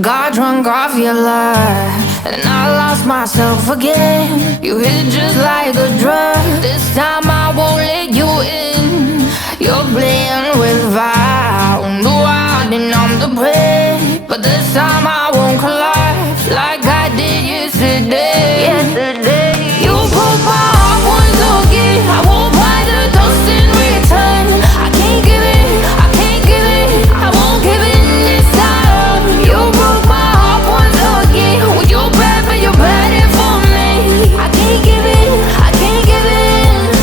Got drunk off your life, and I lost myself again. You hit just like a drug. This time I won't let you in. You're playing with fire, no hiding on the prey. But this time I won't collapse like I did yesterday. You broke my heart once again. I won't buy the dust in return. I can't give it, I can't give it, I won't give it this time. You broke my heart once again. Well, you're bad, but you're bad it for me. I can't give it, I can't give it.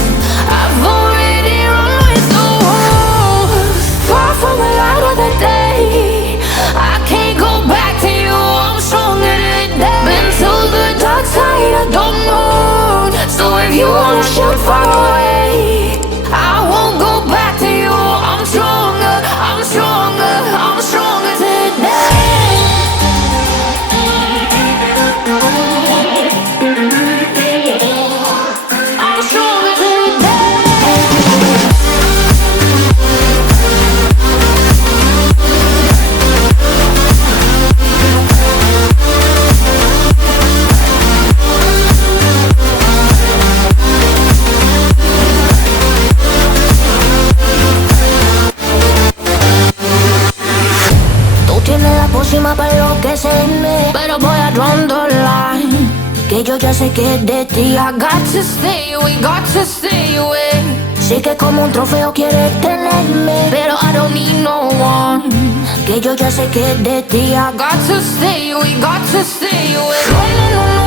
I've already run with the wolves. Far from the light of the day, I can't go back to you. I'm stronger today. Been to the dark side, I don't know. So if you wanna shoot far away, I won't go back to you. I'm stronger, I'm stronger, I'm stronger today. I'm stronger today. Tú tienes la pócima para enloquecerme, pero voy a draw the line, que yo ya sé que es de ti. I got to stay away, got to stay away. Sé que como un trofeo quieres tenerme, pero I don't need no one, que yo ya sé que es de ti. I got to stay away, got to stay away. No, no, no, no.